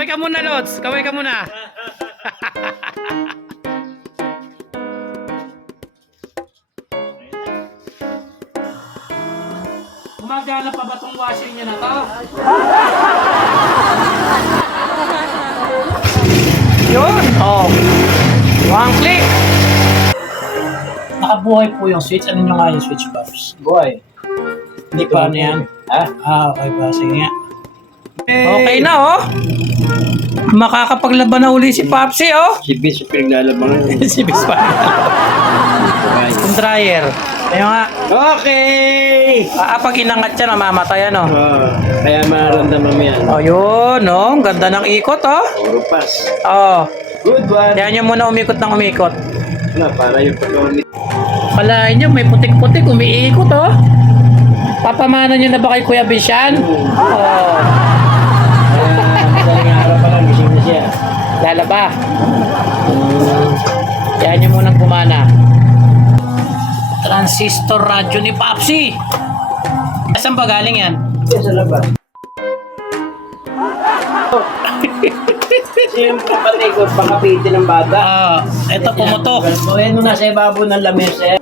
Kaway ka muna, Lods. Kaway ka muna. Gumagana pa ba tong washing niya na to? Yun! Oh. One click! Nakabuhay po yung switch. Ano nyo nga yung switch pops? Buhay. Hindi pa ano yan? Ha? Ah, okay pa. Sige nga. Okay na, oh. Makakapaglaban na uli si Papsi, oh. Si Bis yung pinaglalabangan. si Bispa. Yung dryer. Ayun nga. Okay! Ah, pag inangat siya, namamatay, ano? Oh, kaya mararamdaman mo yan. Oh, yun, oh. Ang Ganda ng ikot, oh. Puro pass. Oh. Good one. Kaya nyo muna umikot ng umikot. Na, para yung pag-ulit. Kalahin nyo, may putik-putik, umiikot, oh. Papamana nyo na ba kay Kuya Bishan? Oh. Lalaba. Kaya nyo munang gumana. Transistor radyo ni Papsi. Saan ba galing yan? Sa labas. Kasi yung papatikot, pakapitin ng bata. Ah, eto pumutok. Gawin mo na sa ibabaw ng lamesa.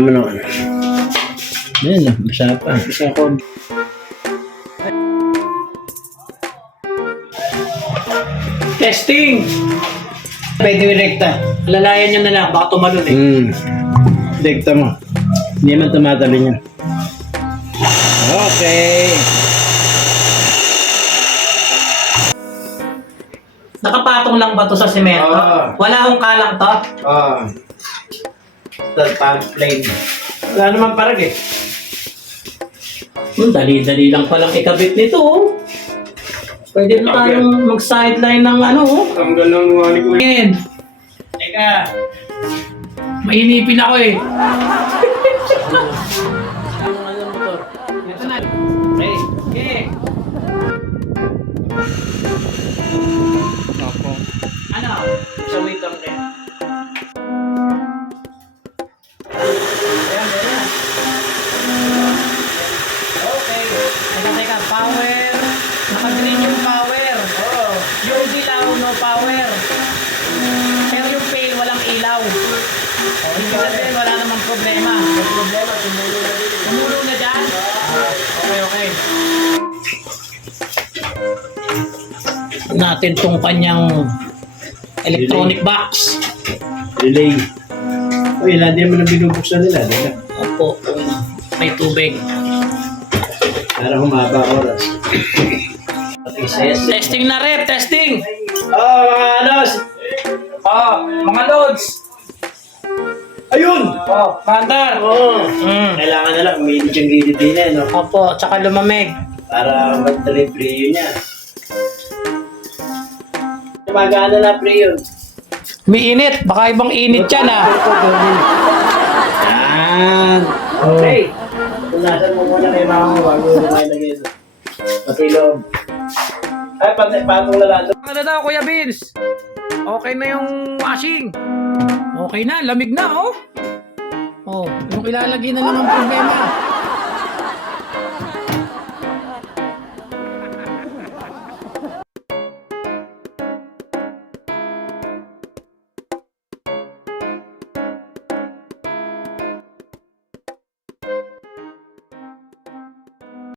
Ano naman? Yan, basa pa. Basa ko. Testing! Pwede yung rekta. Lalayan nyo na lang, baka tumalun eh. Hmm. Rekta mo. Hindi man tumatalon yan. Okay. Nakapatong lang ba to sa semento? Oo. Wala akong kalang to? Ah. Start pump plane. Wala naman parag eh. Hmm, dali-dali lang palang ikabit nito oh. Pwede na tayong mag-sideline ng ano oh. Nga ni Kuya. Ngayon, Teka. mainipin ako eh. Naka-green yung power. Oo. Yung dilaw, no power. Pero yung pale, walang ilaw. Oh, ibig sabihin, wala namang problema. May problema, tumulo na din. Tumulo na dyan? Okay, okay. Natin tong kanyang electronic box. Relay. Uy, ilan din mo na binubuksan nila. Diba? Opo, kung may tubig. Para humaba oras. Testing na rep, testing! Oh, mga anos! Oh, mga loads! Ayun! Oh, mandar! Oo. Mm. Kailangan na lang, umiinit yung gilid din eh, no? Opo, tsaka lumamig. Para mag-trip free niya. Gumagana na free yun. Umiinit, baka ibang init yan ah. Yan. Okay. Punasan mo muna kay mama bago mo mailagay ito. Pati loob. Ay, pati, patong lalado. Ano daw, Kuya Vince? Okay na yung washing. Okay na, lamig na, oh. Oh, yung ilalagay na lang ang problema.